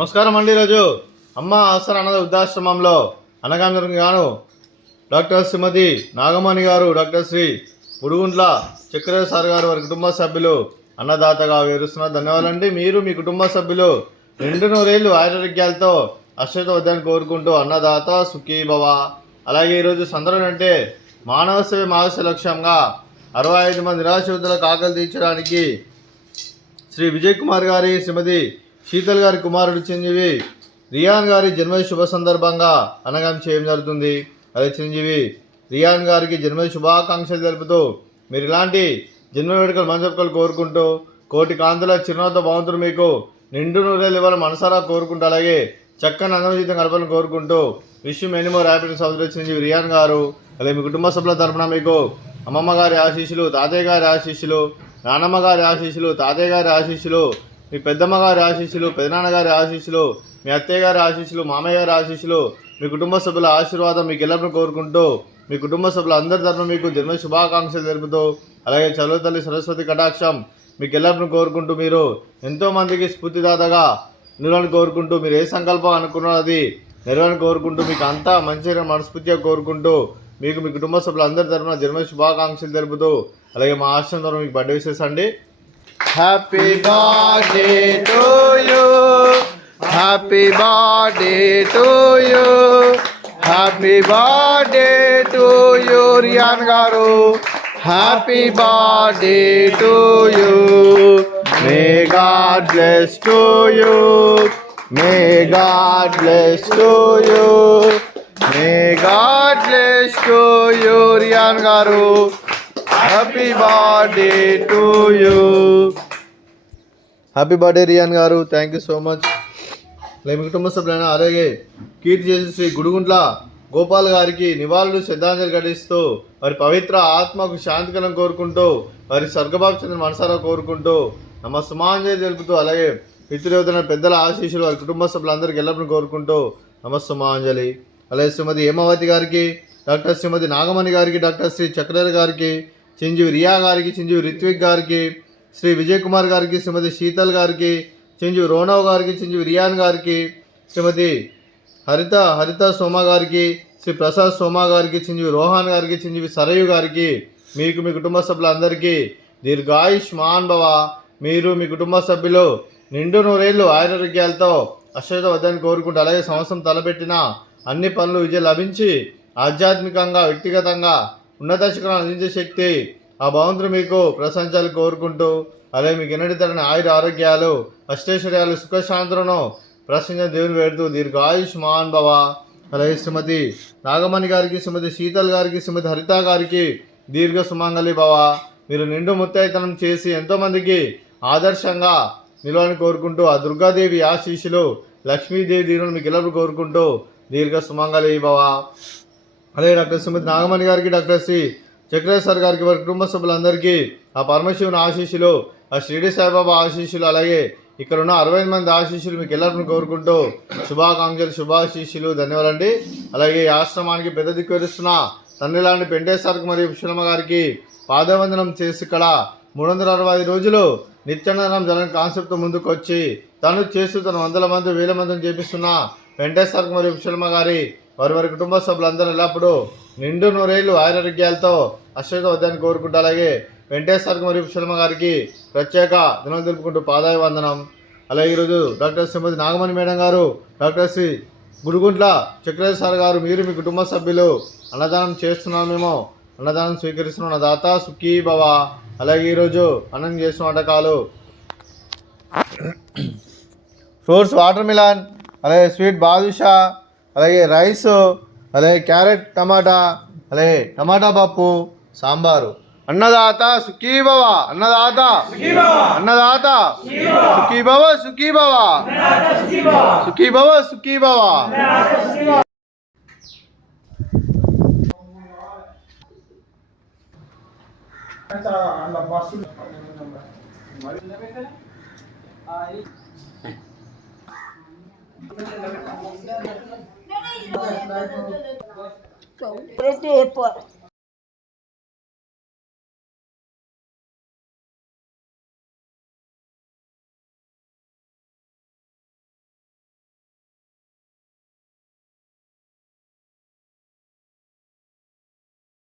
నమస్కారం అండి. ఈరోజు అమ్మ ఆసరా అన్నద వృద్ధాశ్రమంలో అన్నగాంధర్కి గాను డాక్టర్ శ్రీమతి నాగమణి గారు, డాక్టర్ శ్రీ గుడుగుంట్ల చక్రయ్య సార్ గారు, వారి కుటుంబ సభ్యులు అన్నదాతగా వేరుస్తున్నారు. ధన్యవాదాలండి. మీరు మీ కుటుంబ సభ్యులు 200 ఆరోగ్యాలతో అశ్వత వద్దని కోరుకుంటూ అన్నదాత సుఖీభవ. అలాగే ఈరోజు సందర్భం అంటే మానవ సేవ మానవ లక్ష్యంగా 65 మంది నిరాశ్రితులకు ఆకలి తీర్చడానికి శ్రీ విజయ్ కుమార్ గారి, శ్రీమతి శీతల్ గారి కుమారుడు చిరంజీవి రియాన్ గారి జన్మదిన శుభ సందర్భంగా అన్నగానం చేయడం జరుగుతుంది. అదే చిరంజీవి రియాన్ గారికి జన్మదిన శుభాకాంక్షలు తెలుపుతూ మీరు ఇలాంటి జన్మ వేడుకలు మంచి కోరుకుంటూ కోటి కాంతుల చిరునవ్వుతో భగవంతుడు మీకు నిండు నూరేళ్ళు ఇవ్వాలని మనసారా కోరుకుంటూ అలాగే చక్కని అందమైన జీవితం గడపాలని కోరుకుంటూ విషయం మెనీ మోర్ హ్యాపీనెస్ సోదరు చిరంజీవి రియాన్ గారు. అలాగే మీ కుటుంబ సభ్యుల తరపున మీకు అమ్మమ్మ గారి ఆశీస్సులు, తాతయ్య గారి ఆశీస్సులు, నానమ్మ గారి ఆశీస్సులు, తాతయ్య గారి ఆశీస్సులు, మీ పెద్దమ్మ గారి ఆశీస్సులు, పెదనాన్నగారి ఆశీస్సులు, మీ అత్తయ్య గారి ఆశీస్సులు, మామయ్య గారి ఆశీస్సులు, మీ కుటుంబ సభ్యుల ఆశీర్వాదం మీకు ఎల్లప్పుడూ కోరుకుంటూ మీ కుటుంబ సభ్యుల అందరి తరఫున మీకు జన్మ శుభాకాంక్షలు తెలుపుతూ అలాగే చదువు తల్లి సరస్వతి కటాక్షం మీకు ఎల్లప్పుడూ కోరుకుంటూ మీరు ఎంతోమందికి స్ఫూర్తిదాతగా నిలవని కోరుకుంటూ మీరు ఏ సంకల్పం అనుకున్నది నెరవేరని కోరుకుంటూ మీకు అంతా మంచిగా మనస్ఫూర్తిగా కోరుకుంటూ మీకు మీ కుటుంబ సభ్యుల అందరి తరఫున జన్మ శుభాకాంక్షలు తెలుపుతూ అలాగే మా ఆశ్రమం ద్వారా మీకు బర్త్డే విషెస్ అండి. Happy birthday to you, happy birthday to you, happy birthday to you Riyan గారు, happy birthday to you, may God bless to you, may God bless to you, may God bless to you Riyan గారు, happy birthday to you. Happy birthday Riyan గారు, thank you so much. అలాగే మీ కుటుంబ సభ్యులైన అలాగే కీర్తి చేసి శ్రీ గుడుగుంట్ల గోపాల్ గారికి నివాళులు శ్రద్ధాంజలి ఘటిస్తూ వారి పవిత్ర ఆత్మకు శాంతికరం కోరుకుంటూ వారి స్వర్గభావ మనసారా కోరుకుంటూ నమ సుమాంజలి తెలుపుతూ అలాగే పితృదేవతల పెద్దల ఆశీస్సులు వారి కుటుంబ సభ్యులందరికీ ఎల్లప్పుడూ కోరుకుంటూ నమ సుమాంజలి. అలాగే శ్రీమతి హేమావతి గారికి, డాక్టర్ శ్రీమతి నాగమణి గారికి, డాక్టర్ శ్రీ చక్రయ్య గారికి, చిరంజీవి రియా గారికి, చిరంజీవి రిత్విక్ గారికి, శ్రీ విజయ్ కుమార్ గారికి, శ్రీమతి శీతల్ గారికి, చిరంజీవి రోనవ్ గారికి, చిరంజీవి రియాన్ గారికి, శ్రీమతి హరిత సోమ గారికి, శ్రీ ప్రసాద్ సోమ గారికి, చిరంజీవి రోహాన్ గారికి, చిరంజీవి సరయు గారికి, మీకు మీ కుటుంబ సభ్యులందరికీ దీర్ఘాయుష్మాన్ భవ. మీరు మీ కుటుంబ సభ్యులు నిండు నూరేళ్ళు ఆరోగ్యాలతో అశ్వత వద్దని కోరుకుంటూ అలాగే సంవత్సరం తలపెట్టిన అన్ని పనులు విజయం లభించి ఆధ్యాత్మికంగా వ్యక్తిగతంగా ఉన్నత శిఖరాలను అందించే శక్తి ఆ భగవంతుడు మీకు ప్రశంసాలు కోరుకుంటూ అలాగే మీకు ఎన్నటి తరని ఆరోగ్యాలు అష్టైశ్వర్యాలు సుఖశాంతులను ప్రశ్నించిన దేవుని వేడుతూ దీర్ఘాయుష్మాన్ భవ. అలాగే శ్రీమతి నాగమణి గారికి, శ్రీమతి శీతల్ గారికి, శ్రీమతి హరిత గారికి దీర్ఘ సుమంగళి భవ. మీరు నిండు ముత్తైతనం చేసి ఎంతోమందికి ఆదర్శంగా నిలవని కోరుకుంటూ ఆ దుర్గాదేవి ఆశీస్సులు, లక్ష్మీదేవి దీవులను మీకు ఎల్లప్పుడూ కోరుకుంటూ దీర్ఘ సుమంగళి భవ. అలాగే డాక్టర్ శ్రీమతి నాగమణి గారికి, డాక్టర్ శ్రీ చక్రయ్య సార్ గారికి, వారి కుటుంబ సభ్యులందరికీ ఆ పరమశివుని ఆశీస్సులు, ఆ షిరిడి సాయిబాబా ఆశీస్సులు, అలాగే ఇక్కడ ఉన్న 65 మంది ఆశీస్సులు మీకు ఎల్లరిని కోరుకుంటూ శుభాకాంక్షలు, శుభాశీస్సులు, ధన్యవాదాలండి. అలాగే ఈ ఆశ్రమానికి పెద్ద దిక్కు వహిస్తున్న తండ్రి లాంటి పెంటేశ్వర్కి మరియు పుష్పలమ్మ గారికి పాదవందనం చేసి ఇక్కడ 365 రోజులు నిత్యాన్నదానం జరగని కాన్సెప్ట్ ముందుకు వచ్చి తను చేస్తూ తన 100 మంది 1000 మందిని చేపిస్తున్న వెంకటేశ్వర్కి మరియు పుష్పలమ్మ గారి వారి కుటుంబ సభ్యులందరూ ఎల్లప్పుడూ నిండు నూరేళ్ళు ఆరోగ్యాలతో అశ్వత వద్దని కోరుకుంటూ అలాగే వెంకటేశ్వర్కి మరియు పుష్పలమ్మ గారికి ప్రత్యేక దినాలు తెలుపుకుంటూ పాదాయ వందనం. అలాగే ఈరోజు డాక్టర్ శ్రీమతి నాగమణి మేడం గారు, డాక్టర్ శ్రీ గుడుగుంట్ల చక్రయ్య సార్ గారు, మీరు మీ కుటుంబ సభ్యులు అన్నదానం చేస్తున్నాం, మేము అన్నదానం స్వీకరిస్తున్నాం, అన్నదాత సుఖీ భవ. అలాగే ఈరోజు అన్నం చేసిన వంటకాలు ఫ్రూట్స్ వాటర్ మిలాన్, అలాగే స్వీట్ బాదుషా, అలాగే రైస్, అలాగే క్యారెట్ టమాటా, అలాగే టమాటా పప్పు, సాంబారు. అన్నదాత సుఖీ భవ, అన్నదాత అన్నదాత సుఖీ భవ, సుఖీ భవ, సుఖీ భవ, సుఖీ భవ. Preto